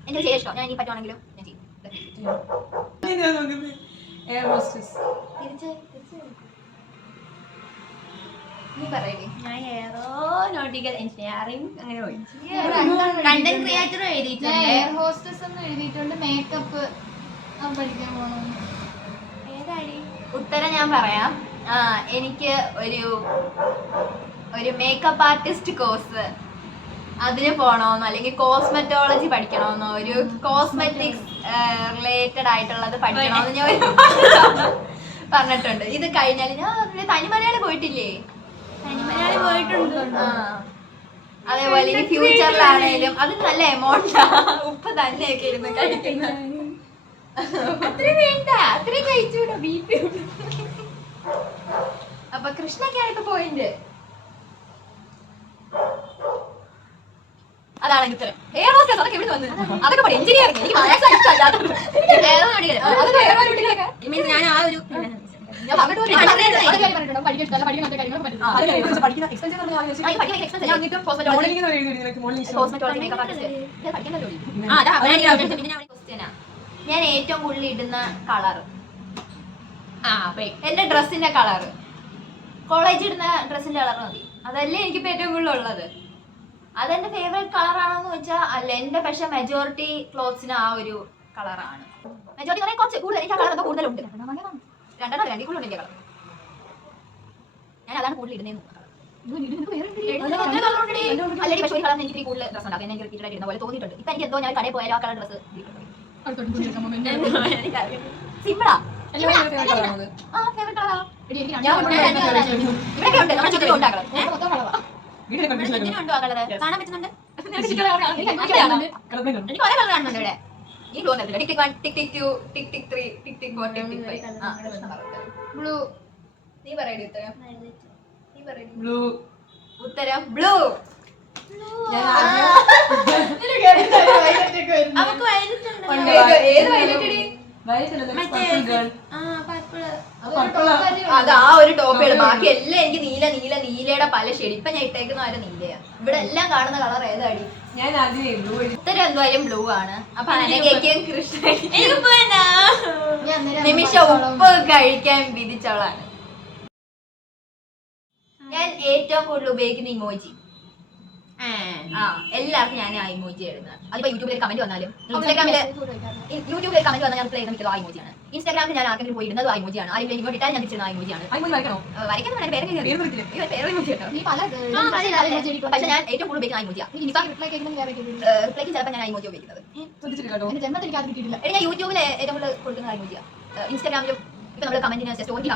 എനിക്ക് ചെയ്യാൻ ഇഷ്ടം. ഞാൻ ഇനി പറ്റുവാണെങ്കിലും ഞാൻ ചെയ്യും. ഞാൻ എയറോനോട്ടിക്കൽ എഞ്ചിനീയറിംഗ് അങ്ങനെ പോയി. കണ്ടന്റ് ക്രിയേറ്റർ എഴുതിയിട്ടുണ്ട്, എയർ ഹോസ്റ്റസ് എന്ന് എഴുതിയിട്ടുണ്ട്, മേക്കപ്പ് പഠിക്കാൻ പോകണം. ഉത്തരം ഞാൻ പറയാം. എനിക്ക് ഒരു മേക്കപ്പ് ആർട്ടിസ്റ്റ് കോഴ്സ് അതിന് പോണോന്നോ അല്ലെങ്കിൽ കോസ്മെറ്റോളജി പഠിക്കണമെന്നോ ഒരു കോസ്മെറ്റിക്സ് റിലേറ്റഡ് ആയിട്ടുള്ളത് പഠിക്കണമെന്ന് ഞാൻ പറഞ്ഞിട്ടുണ്ട്. ഇത് കഴിഞ്ഞാൽ ഞാൻ തനിമലയാളി പോയിട്ടില്ലേ? തനിമലയാളി പോയിട്ടുണ്ട്. അതേപോലെ ഇനി ഫ്യൂച്ചറിലാണേലും അത് നല്ല എമൗണ്ടാ, ഉപ്പ് തന്നെയൊക്കെ ഇരുന്ന് കഴിക്കുന്ന. അത്രയും വേണ്ട, അത്രയും കഴിച്ചൂടാ, ബിപി. അപ്പൊ കൃഷ്ണക്കാണ് ഇപ്പൊ പോയിന്റ്. അതാണ് ഉത്തരം. എയർ ഹോസ്റ്റസ് അതൊക്കെ എവിടെ വന്ന്? അതൊക്കെ പറയും എഞ്ചിനീയറിംഗ്. എനിക്ക് മാത്സ് ഇഷ്ടമല്ലാത്തത്. ഞാൻ ആ ഒരു ഞാൻ പറഞ്ഞിട്ട് പോലും അതൊക്കെ പറഞ്ഞിട്ടുണ്ടോ? പഠിക്കാൻ ഇഷ്ടമല്ല, പഠിക്കാൻ കാര്യങ്ങളൊക്കെ പറ്റില്ല. ഞാൻ ഏറ്റവും കൂടുതൽ ഇടുന്ന കളർ, എന്റെ ഡ്രസ്സിന്റെ കളറ്, കോളേജിൽ ഇടുന്ന ഡ്രസ്സിന്റെ കളർ മതി. അതല്ലേ എനിക്കിപ്പോ ഏറ്റവും കൂടുതൽ ഉള്ളത്. അതെന്റെ ഫേവറേറ്റ് കളറാണോന്ന് വെച്ചാൽ അല്ല. എന്റെ പക്ഷെ മെജോറിറ്റി ക്ലോത്ത്സിന് ആ ഒരു കളറാണ്. മെജോറിറ്റി കുറച്ച് കൂടുതൽ എനിക്ക് ആ കളർ എന്തോ കൂടുതലുണ്ട്. രണ്ടെണ്ണം രണ്ടിൽ കൂടുതൽ എന്റെ കളർ. ഞാൻ അതാണ് കൂടുതൽ ഇടുന്നതെന്ന്. അല്ലെങ്കിൽ പക്ഷേ ഒരു കളറിന് എനിക്ക് കൂടുതൽ ഡ്രസ് ഉണ്ട്. എനിക്ക് റിപ്പീറ്റഡ് ആയിട്ട് ഇടുന്ന പോലെ തോന്നിയിട്ടുണ്ട്. ഇപ്പൊ എനിക്ക് എന്തോ ഞാൻ കടയിൽ പോയാലും ആ കളർ ഡ്രസ് സിമ്പിളാ. ഫേവറേറ്റ് കളറാ. ഇവിടെയൊക്കെ ഉണ്ട്, നമ്മുടെ ചുറ്റിലും ഉണ്ട് ആ കളർ. കാണാൻ പറ്റുന്നുണ്ട്. എനിക്ക് ഒരേ കളർ കാണുന്നുണ്ട് ഇവിടെ. ഈ ബ്ലൂ ടിക് ടിക് 1 ടിക് ടിക് 2 ടിക് ടിക് 3 ടിക് ടിക് 4 ടിക് ടിക് 5. ബ്ലൂ. നീ പറയടി ഉത്തരം. നീ പറയടി. ബ്ലൂ. ഉത്തരം ബ്ലൂ. അവക്ക് വയലറ്റ് ഉണ്ട്. ഏത് വയലറ്റ്? അത് ആ ഒരു ടോപ്പേള്. ബാക്കി എല്ലാം എനിക്ക് നീലയുടെ പല ഷെയ്ഡ്. ഇപ്പൊ ഞാൻ ഇട്ടേക്കുന്ന ആരും നീലയാ. ഇവിടെ എല്ലാം കാണുന്ന കളർ ഏതാടി? ഉത്തരം എന്തായാലും ബ്ലൂ ആണ്. അപ്പൊ അനഘയ്ക്കും കൃഷ്ണ നിമിഷ ഉപ്പ് കഴിക്കാൻ വിധിച്ചവളാണ്. ഞാൻ ഏറ്റവും കൂടുതൽ ഉപയോഗിക്കുന്ന ഇമോജി. എല്ലാവർക്കും ഞാൻ ആ ഇമോജി എഴുതുന്നത്. അതിപ്പോ യൂട്യൂബിൽ കമന്റ് വന്നാലും യൂട്യൂബിൽ കമന്റ് വന്നാൽ ഞാൻ ചെയ്യുന്നത് ആ ഇമോജിയാണ്. ഇൻസ്റ്റാഗ്രാമിൽ ഞാൻ ആർക്കെങ്കിലും പോയി ഇടുന്നത് ആ ഇമോജിയാണ്. ആരെങ്കിലും ഇങ്ങോട്ട് ഇട്ടാൽ ഞാൻ തിരിച്ചിരുന്ന ആ ഇമോജിയാണ്. വരയ്ക്കുന്ന പേര് ഇമോജി കേട്ടോ. പക്ഷെ ഞാൻ ഏറ്റവും കൂടുതൽ ഉപയോഗിക്കുന്ന ആ ഇമോജിയാണ്. റിപ്ലൈക്ക് ചിലപ്പോൾ ഞാൻ ആ ഇമോജി ഉപയോഗിക്കുന്നത്. ഞാൻ യൂട്യൂബിൽ ഏറ്റവും കൂടുതൽ കൊടുക്കുന്ന ആ ഇമോജിയാണ്. ഇൻസ്റ്റാഗ്രാമിലും ഇപ്പൊ നമ്മൾ കമന്റിന് സ്റ്റോറിക്ക്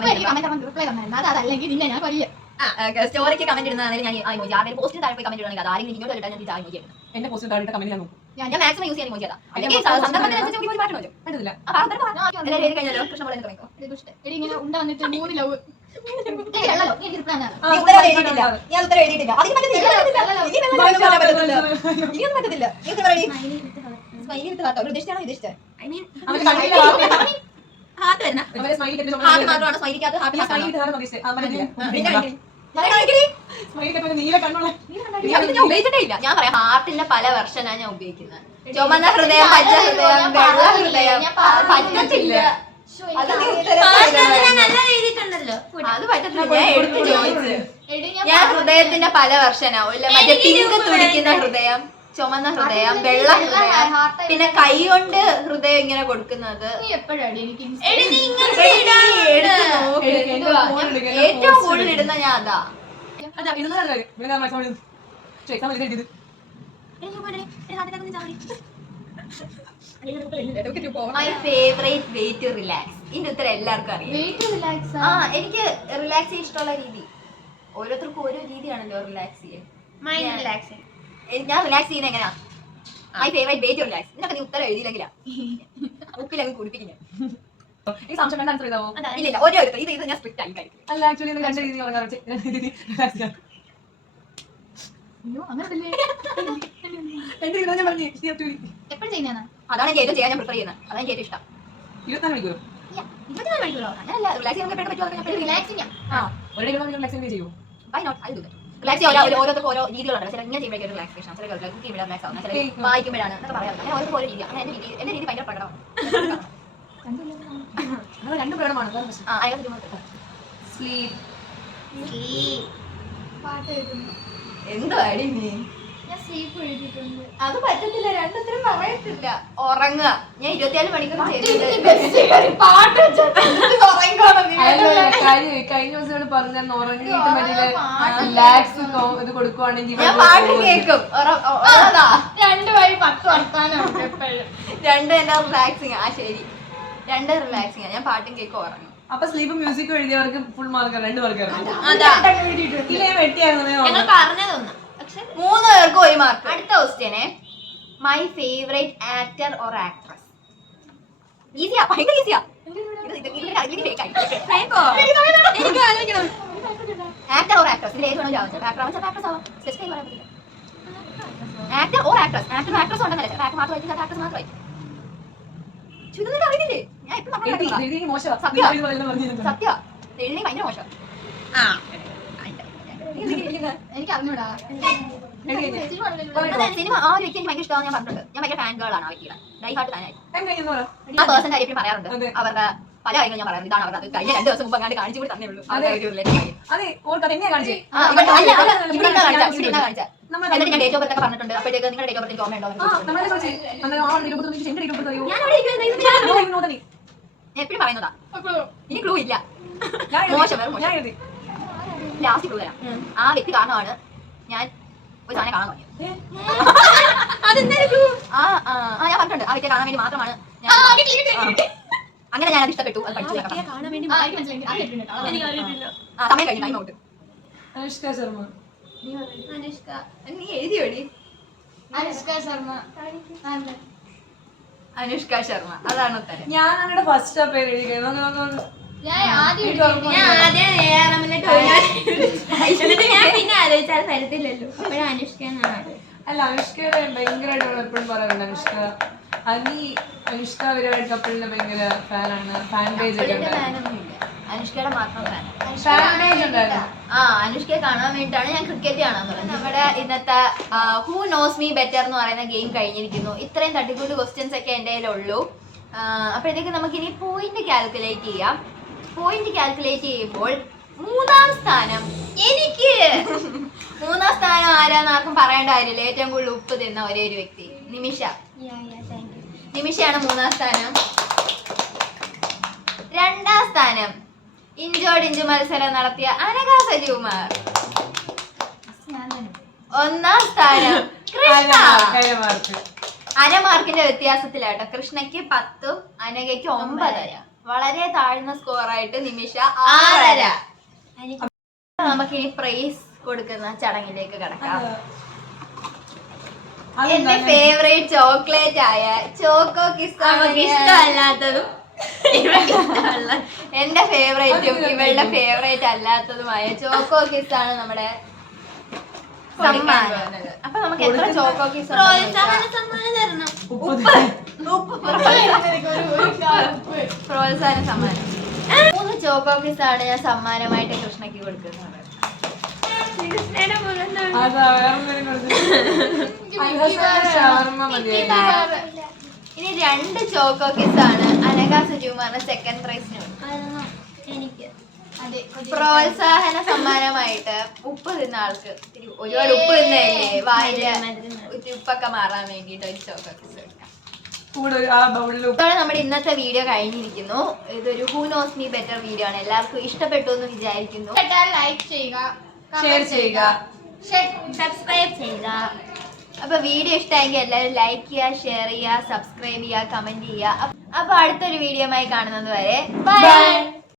സ്റ്റോറിക്ക് കമന്റ് ഇടുന്നതാണെങ്കിൽ ഞാൻ ആ ഇമോജി. ആരെങ്കിലും പോസ്റ്റിന് താഴെ പോയി കമന്റ് ഇടണമെങ്കിൽ അത് ആരെങ്കിലും ഇങ്ങോട്ട് ഇട്ടാൽ ഞാൻ ആ ഇമോജി ഇടുന്നത്. എന്റെ പോസ്റ്റിൽ താഴെ കമന്റ് ഞാൻ നോക്കും. ഞാൻ മാക്സിമം യൂസ് ചെയ്യാൻ ഇമോജി അതാ. അല്ലെങ്കിൽ സന്ദർഭത്തിനനുസരിച്ച് ഇമോജി മാറ്റണമല്ലോ. കണ്ടില്ല കഴിഞ്ഞല്ലോ കൃഷ്ണ പോലെ തുടങ്ങിക്കോ. ഞാൻ ഉത്തരം എഴുതിയിട്ടില്ല. അതിന് പറ്റത്തില്ല. ഇനിയൊന്നും പറ്റത്തില്ല. സ്മൈലി വിത്ത് ഹാർട്ടോ. ഉദ്ദേശിച്ചാണോ ഉദ്ദേശിച്ചത്? ഹാർട്ട് വരുന്ന ഹാർട്ട് മാത്രമാണ് സ്മൈലിക്കകത്ത് ഹാർട്ട് ഉപയോഗിച്ചിട്ടേ ഇല്ല. ഞാൻ പറയാം ഹാർട്ടിന്റെ പല വെർഷനാണ് ഞാൻ ഉപയോഗിക്കുന്നത്. ചുമന്ന ഹൃദയം, പച്ച ഹൃദയം, വെള്ള ഹൃദയം. പറ്റത്തില്ല. അത് പറ്റത്തില്ല. ഞാൻ എടുത്ത് ചോദിച്ചു. ഞാൻ ഹൃദയത്തിന്റെ പല വെർഷനാവും. മറ്റേ പിങ്ക് തുടിക്കുന്ന ഹൃദയം, ചുമന്ന ഹൃദയം, വെള്ള ഹൃദയം, പിന്നെ കൈ കൊണ്ട് ഹൃദയം ഇങ്ങനെ കൊടുക്കുന്നത്. ഏറ്റവും കൂടുതൽ ഇടുന്ന ഞാൻ അതാ. My favourite way to relax. ഇതിന്റെ ഉത്തരം എല്ലാവർക്കും അറിയാം. എനിക്ക് റിലാക്സ് ചെയ്യാൻ ഇഷ്ടമുള്ള രീതി. ഓരോരുത്തർക്കും ഓരോ രീതിയാണല്ലോ റിലാക്സ് ചെയ്യാൻ. ഞാൻ റിലാക്സ് ചെയ്യുന്നത് എങ്ങനെയാ? My favourite way to relax. ഇതിനൊക്കെ നീ ഉത്തരം എഴുതിയില്ലെങ്കിലാ ഉപ്പിലങ്ങ് കുടിപ്പിക്കുന്നത്. ഇല്ല ഓരോരുത്തർ ഇത് ഞാൻ സ്ട്രിക്റ്റ് ആയി കഴിക്കും. അതാണ് എനിക്ക് ഏറ്റവും ചെയ്യാൻ ഞാൻ പ്രിഫർ ചെയ്യുന്നത്. അതാണ് എനിക്ക് ഏറ്റവും ഇഷ്ടം. 24 മണിക്കൂർ അങ്ങനല്ല റിലാക്സ് ചെയ്യാൻ ഓരോരുത്തർക്ക് ഓരോ രീതികളുണ്ട്. ചില ഇങ്ങനെ ചെയ്യുമ്പോഴേക്കും റിലാക്സേഷൻ, ചില കുക്ക് ചെയ്യുമ്പോൾ റിലാക്സ് ആവുന്ന, ചില വായിക്കുമ്പോഴാണ് എന്നൊക്കെ പറയാം. അങ്ങനെ ഓരോ രീതി. അങ്ങനെ എന്റെ രീതി ഭയങ്കര പ്രകടമാണ്. രണ്ട് പ്രകടമാണ്. എന്തോ അടി നീ ഞാൻ സ്ലീപ്പ് എഴുതിയിട്ടുണ്ട്. അത് പറ്റത്തില്ല, രണ്ടുത്തരം പറയത്തില്ല. ഉറങ്ങുക. ഞാൻ 24 മണിക്കൂർ കഴിഞ്ഞ ദിവസം ഇവിടെ പറഞ്ഞ ഉറങ്ങിയിട്ട് മറ്റേ റിലാക്സ് ഇത് കൊടുക്കുവാണെങ്കിൽ ഞാൻ പാട്ട് കേൾക്കും. ഉറങ്ങാ 2 വഴി 10 വർത്താനം എപ്പോഴും. രണ്ട് എന്നെ റിലാക്സിങ്. ആ ശരി, രണ്ട് റിലാക്സിങ്. ഞാൻ പാട്ടും കേൾക്കും, ഉറങ്ങും. അപ്പൊ സ്ലീപ്പ് മ്യൂസിക് എഴുതിയവർക്ക് ഫുൾ മാർക്ക് 2 മാർക്ക് അതാ വെട്ടിയായിരുന്നു ഞങ്ങൾ പറഞ്ഞതൊന്നും. പക്ഷെ 3 പേർക്ക് 1 മാർക്ക്. അടുത്ത ക്വസ്റ്റ്യനെ my favourite actor or actress. ഈസിയാ, ഭയങ്കര ഈസിയാ. ആക്ടർ ഓർ ആക്ട്രസ്, ഇതിൽ ഏത് വേണം ചോദിച്ചത്? ആക്ടർ ആവാം, ആക്ട്രസ് ആവാം. സ്പെസിഫൈ ചെയ്യാൻ പറ്റില്ല. Actor or actress. Actor actress ഉണ്ടെന്നല്ലേ, ആക്ടർ മാത്രമായിട്ട് ആക്ട്രസ് മാത്രമായിട്ട്. ചുരുന്നിട്ട് അറിയില്ലേ? ഞാൻ ഇപ്പം സത്യ എഴുതി ഭയങ്കര മോശം. എനിക്ക് അറിഞ്ഞൂടാ. സിനിമ ആ ഒരു വ്യക്തി എനിക്ക് ഭയങ്കര ഇഷ്ടമാണ്. ഞാൻ പറഞ്ഞിട്ടുണ്ട്, ഞാൻ ഭയങ്കര ഫാൻ ഗേൾ ആണ് ആ വ്യക്തിയുടെ. ഡൈ ഹാർട്ട് ഫാനായി. ആ പേഴ്സൺ കാര്യം എപ്പോഴും പറയാറുണ്ട്. അവരുടെ പല കാര്യങ്ങളും ഞാൻ പറയാറുണ്ട്. ഇതാണ് അവരുടെ, അത് കഴിഞ്ഞ 2 ദിവസം മുമ്പ് അങ്ങാണ്ട് കാണിച്ചു കൂടി തന്നെ ഉള്ളൂ. എന്നിട്ട് ഞാൻ ഡേറ്റ് ഓഫ് ബർത്ത് ഒക്കെ പറഞ്ഞിട്ടുണ്ട്. അപ്പോഴത്തേക്ക് നിങ്ങളുടെ ഡേറ്റ് ഓഫ് ബർത്ത് എനിക്ക് ഓർമ്മയുണ്ടോ? ഞാൻ എപ്പോഴും പറയുന്നതാ. ഇനി ക്ലൂ ഇല്ല. മോശം, ലാസ്റ്റ് ക്ലൂ തരാം. ആ വ്യക്തി കാരണമാണ് ഞാൻ ഒരു സാധനം കാണാൻ തുടങ്ങിയത്. ഞാൻ പറഞ്ഞിട്ടുണ്ട്, ആ വ്യക്തിയെ കാണാൻ വേണ്ടി മാത്രമാണ് ഞാൻ. അങ്ങനെ ഞാൻ അത് ഇഷ്ടപ്പെട്ടു. അത് പഠിച്ചു കാണാൻ വേണ്ടി സമയം കഴിഞ്ഞു, ടൈം ഔട്ട്. അനുഷ്ക ശർമ്മ. നീ എഴുതിയോടി? അനുഷ്ക ശർമ്മ. അനുഷ്ക ശർമ്മ, അതാണ് ഉത്തരം. ഞാൻ അവരുടെ ഫസ്റ്റ് പേര് എഴുതിയത്. ഞാൻ ആദ്യം ഞാൻ പിന്നെ ആലോചിച്ചാൽ തരത്തില്ലല്ലോ. അപ്പോഴും അനുഷ്ക എന്നാണ്. അല്ല, അനുഷ്കയുടെ ഭയങ്കരമായിട്ട് നമ്മൾ എപ്പോഴും പറയാറുണ്ട്. അനുഷ്ക വിരാട് കപ്പിളിന്റെ ഭയങ്കര ഫാനാണ്. ഫാൻ പേജ് ഒക്കെ അനുഷ്കയുടെ മാത്രം ഫാൻ. ഫാൻ പേജ് ഉണ്ടായിരുന്നു. അനുഷ്കയെ കാണാൻ വേണ്ടിയിട്ടാണ് ഞാൻ ക്രിക്കറ്റ് കാണാൻ പറഞ്ഞത്. നമ്മുടെ ഇന്നത്തെ ഹൂ നോസ് മീ ബെറ്റർ എന്ന് പറയുന്ന ഗെയിം കഴിഞ്ഞിരിക്കുന്നു. ഇത്രയും തട്ടിക്കൂട്ട് ക്വസ്റ്റ്യൻസ് ഒക്കെ എൻ്റെ കയ്യിലുള്ളൂ. അപ്പോഴത്തേക്ക് നമുക്കിനി പോയിന്റ് കാൽക്കുലേറ്റ് ചെയ്യാം. പോയിന്റ് കാൽക്കുലേറ്റ് ചെയ്യുമ്പോൾ 3ാം സ്ഥാനം എനിക്ക്. 3ാം സ്ഥാനം ആരാന്ന് ആർക്കും പറയേണ്ട കാര്യമില്ല. ഏറ്റവും കൂടുതൽ ഉപ്പ് തിന്ന ഒരേ ഒരു വ്യക്തി നിമിഷ. നിമിഷയാണ് 3ാം സ്ഥാനം. 2ാം സ്ഥാനം ഇഞ്ചോടിഞ്ചു മത്സരം നടത്തിയ അനഘ സജികുമാർ. 1ാം സ്ഥാനം കൃഷ്ണ. അരമാർക്കിന്റെ വ്യത്യാസത്തിലാട്ടോ. കൃഷ്ണയ്ക്ക് 10ഉം അനഘയ്ക്ക് 9. വളരെ താഴ്ന്ന സ്കോറായിട്ട് നിമിഷ 6. നമുക്കിനി പ്രൈസ് കൊടുക്കുന്ന ചടങ്ങിലേക്ക് കടക്കാം. എന്റെ ഫേവറേറ്റ് ചോക്ലേറ്റ് ആയ ചോക്കോ കിസ് ഇഷ്ടമല്ലാത്തതും എന്റെ ഫേവറേറ്റും ഇവളുടെ ഫേവറേറ്റ് അല്ലാത്തതുമായ ചോക്കോ കിസ് ആണ് നമ്മുടെ സമ്മാനം. അപ്പൊ നമുക്ക് എത്ര ചോക്കോ കിസ് പ്രോത്സാഹന സമ്മാനം തരണം. പ്രോത്സാഹന സമ്മാനം 3 ചോക്കോ കിസ് ആണ് ഞാൻ സമ്മാനമായിട്ട് കൃഷ്ണയ്ക്ക് കൊടുക്കുന്നത്. കൃഷ്ണയുടെ മുഖം ഇനി 2 ചോക്കോ കിസ് ആണ് അനഘ സജികുമാറിന് സെക്കൻഡ് പ്രൈസിന്. എനിക്ക് പ്രോത്സാഹന സമ്മാനമായിട്ട് ഉപ്പ് തിന്ന ആൾക്ക് ഒരുപാട് ഉപ്പ് തിന്നല്ലേ വായില് ഉപ്പൊക്കെ മാറാൻ വേണ്ടിട്ട് ഒരു ചോക്കോ കിസ് എടുക്കാം. നമ്മുടെ ഇന്നത്തെ വീഡിയോ കഴിഞ്ഞിരിക്കുന്നു. ഇതൊരു who knows me better video ആണ്. എല്ലാവർക്കും ഇഷ്ടപ്പെട്ടു എന്ന് വിചാരിക്കുന്നു. ലൈക്ക് ചെയ്യുക, ഷെയർ ചെയ്യുക, സബ്സ്ക്രൈബ് ചെയ്യുക. അപ്പൊ വീഡിയോ ഇഷ്ടമായെങ്കിൽ എല്ലാവരും ലൈക്ക് ചെയ്യുക, ഷെയർ ചെയ്യുക, സബ്സ്ക്രൈബ് ചെയ്യുക, കമന്റ് ചെയ്യുക. അപ്പൊ അടുത്തൊരു വീഡിയോയുമായി കാണുന്നത് വരെ ബൈ.